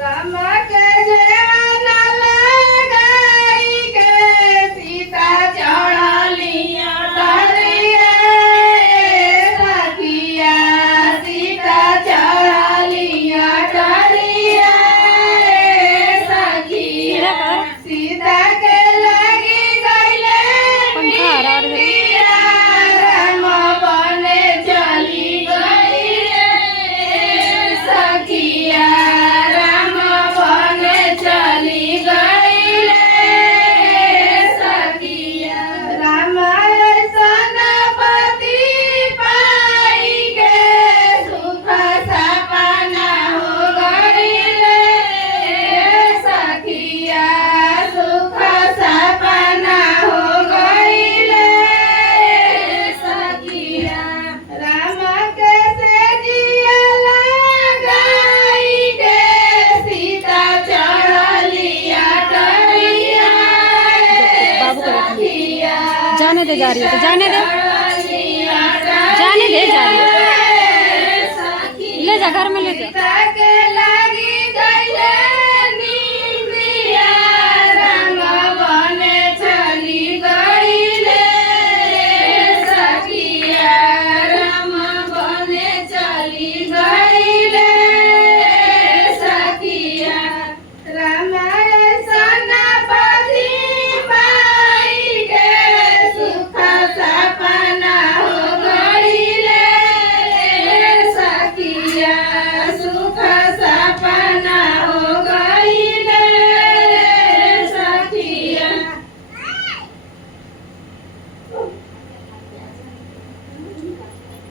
राम के जेवन लगाई के सीता चढ़लिया डरिया सखिया सीता चढ़लिया डरिया सखिया सीता के लगी गईले राम बने चली गईले सखिया राम बने चली गईले सखिया राम ऐसन पति पाई के सुख सपना हो गईले सखिया सुख सपना हो गईले सखिया राम के सेजिया लगाई के सीता चढ़लिया डरिया सखिया जाने दे जा रही है तो जाने दे चढ़लिया जाने दे जा रही है सखिया ले जा घर में ले जा सीता के